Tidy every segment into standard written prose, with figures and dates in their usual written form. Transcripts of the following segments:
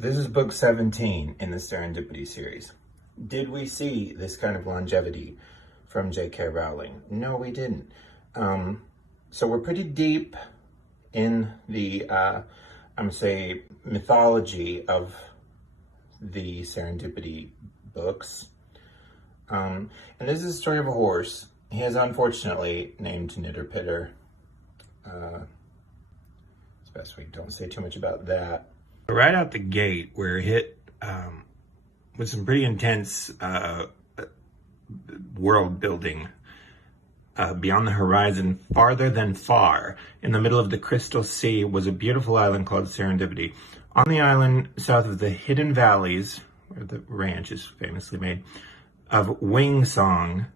This is book 17 in the Serendipity series. Did we see this kind of longevity from J.K. Rowling? No, we didn't. So we're pretty deep in the, I'm gonna say, mythology of the Serendipity books. And this is a story of a horse. He is unfortunately named Nitter Pitter. It's best we don't say too much about that. Right out the gate, we're hit with some pretty intense world building. Beyond the horizon, farther than far, in the middle of the Crystal Sea, was a beautiful island called Serendipity. On the island, south of the hidden valleys, where the ranch is famously made, of Wing Song,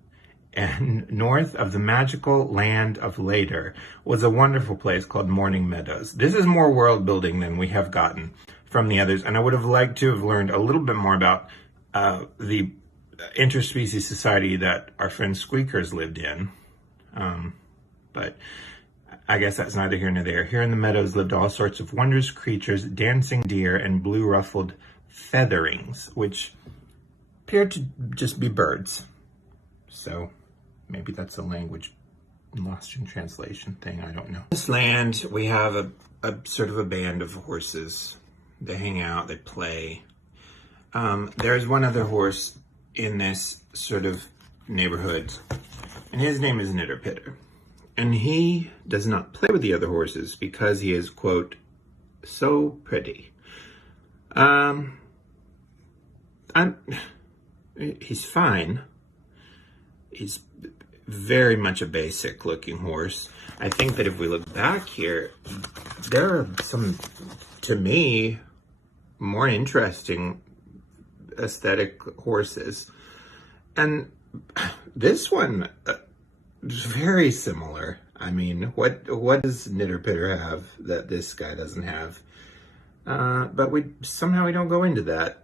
and north of the magical land of Later, was a wonderful place called Morning Meadows. This is more world building than we have gotten from the others, and I would have liked to have learned a little bit more about the interspecies society that our friend Squeakers lived in. But I guess that's neither here nor there. Here in the meadows lived all sorts of wondrous creatures, dancing deer and blue ruffled featherings, which appeared to just be birds. So maybe that's a language lost in translation thing, I don't know. In this land, we have a sort of a band of horses. They hang out, they play. There's one other horse in this sort of neighborhood, and his name is Nitter Pitter. And he does not play with the other horses because he is, quote, so pretty. He's fine. He's very much a basic looking horse. I think that if we look back here, there are some, to me, more interesting aesthetic horses. And this one is very similar. I mean, what does Nitter Pitter have that this guy doesn't have? But somehow we don't go into that.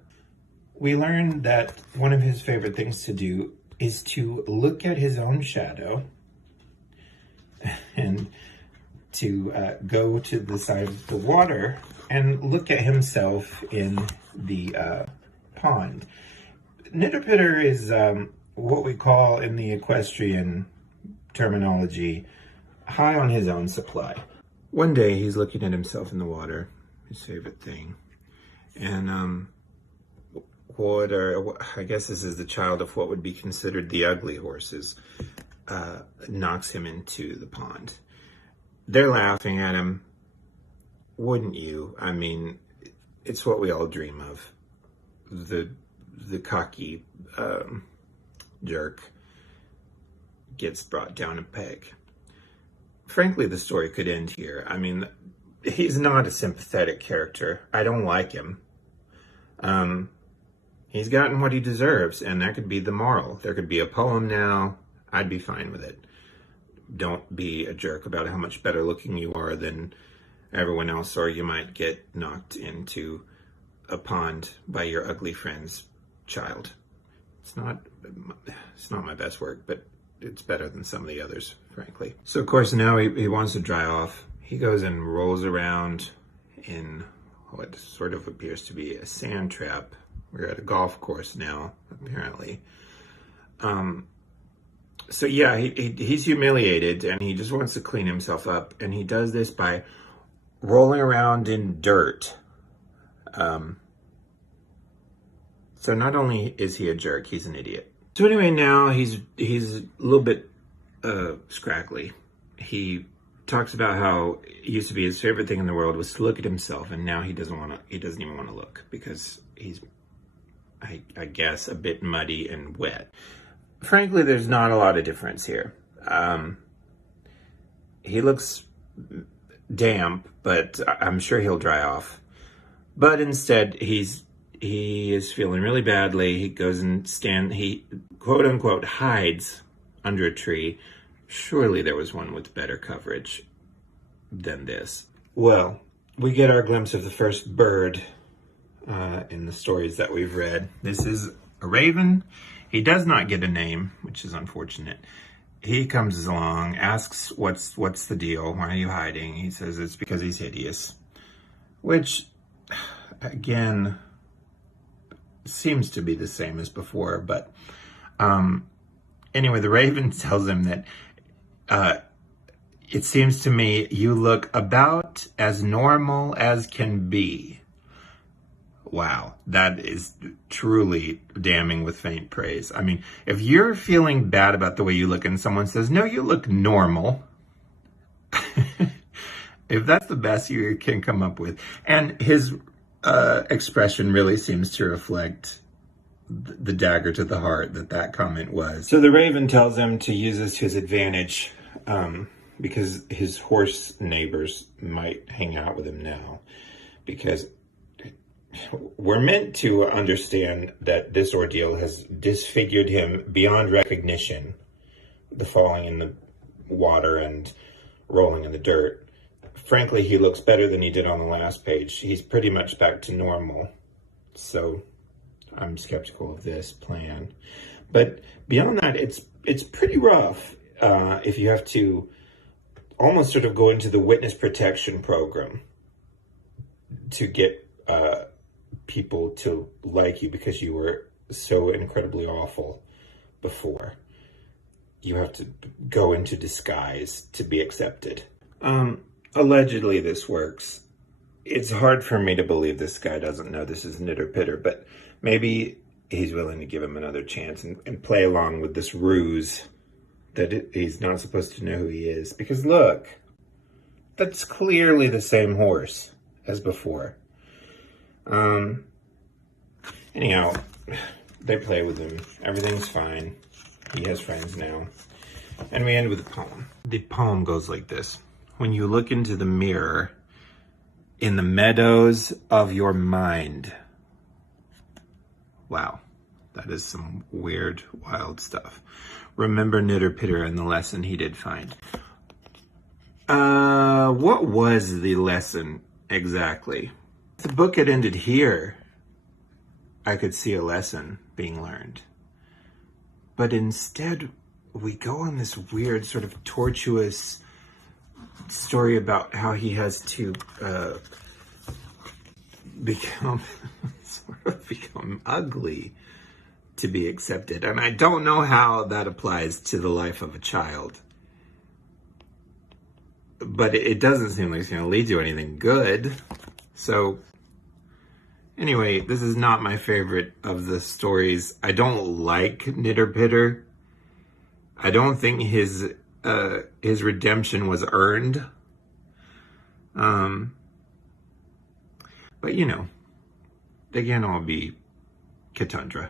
We learned that one of his favorite things to do is to look at his own shadow and to go to the side of the water and look at himself in the pond. Nitter Pitter is what we call in the equestrian terminology, high on his own supply. One day he's looking at himself in the water, his favorite thing, and I guess this is the child of what would be considered the ugly horses, knocks him into the pond. They're laughing at him. Wouldn't you? I mean, it's what we all dream of. The cocky jerk gets brought down a peg. Frankly, the story could end here. I mean, he's not a sympathetic character. I don't like him. He's gotten what he deserves, and that could be the moral. There could be a poem now. I'd be fine with it. Don't be a jerk about how much better looking you are than everyone else, or you might get knocked into a pond by your ugly friend's child. It's not my best work, but it's better than some of the others, frankly. So of course now he wants to dry off. He goes and rolls around in what sort of appears to be a sand trap. We're at a golf course now, apparently. So yeah, he's humiliated and he just wants to clean himself up, and he does this by rolling around in dirt. So not only is he a jerk, he's an idiot. So anyway, now he's a little bit scraggly. He talks about how it used to be his favorite thing in the world was to look at himself, and now he doesn't even want to look because he's, I guess, a bit muddy and wet. Frankly, there's not a lot of difference here. He looks damp, but I'm sure he'll dry off. But instead, he is feeling really badly. He goes and he quote unquote hides under a tree. Surely there was one with better coverage than this. Well, we get our glimpse of the first bird in the stories that we've read. This is a raven. He does not get a name, which is unfortunate. He comes along, asks, what's the deal? Why are you hiding? He says it's because he's hideous, which again, seems to be the same as before, but anyway, the raven tells him that it seems to me you look about as normal as can be. Wow, that is truly damning with faint praise. I mean, if you're feeling bad about the way you look and someone says, no, you look normal, if that's the best you can come up with. And his expression really seems to reflect the dagger to the heart that comment was. So the raven tells him to use this to his advantage because his horse neighbors might hang out with him now, because we're meant to understand that this ordeal has disfigured him beyond recognition, the falling in the water and rolling in the dirt. Frankly, he looks better than he did on the last page. He's pretty much back to normal. So I'm skeptical of this plan. But beyond that, it's pretty rough if you have to almost sort of go into the witness protection program to get people to like you because you were so incredibly awful before. You have to go into disguise to be accepted. Allegedly this works. It's hard for me to believe this guy doesn't know this is Nitter Pitter, but maybe he's willing to give him another chance and play along with this ruse that he's not supposed to know who he is. Because look, that's clearly the same horse as before. Anyhow, they play with him. Everything's fine. He has friends now. And we end with a poem. The poem goes like this. When you look into the mirror, in the meadows of your mind. Wow, that is some weird, wild stuff. Remember Nitter Pitter and the lesson he did find. What was the lesson exactly? If the book had ended here, I could see a lesson being learned. But instead, we go on this weird sort of tortuous story about how he has to become ugly to be accepted. And I don't know how that applies to the life of a child. But it doesn't seem like it's going to lead to anything good. So anyway, this is not my favorite of the stories. I don't like Nitter Pitter. I don't think his redemption was earned. But you know, they can't all be Katundra.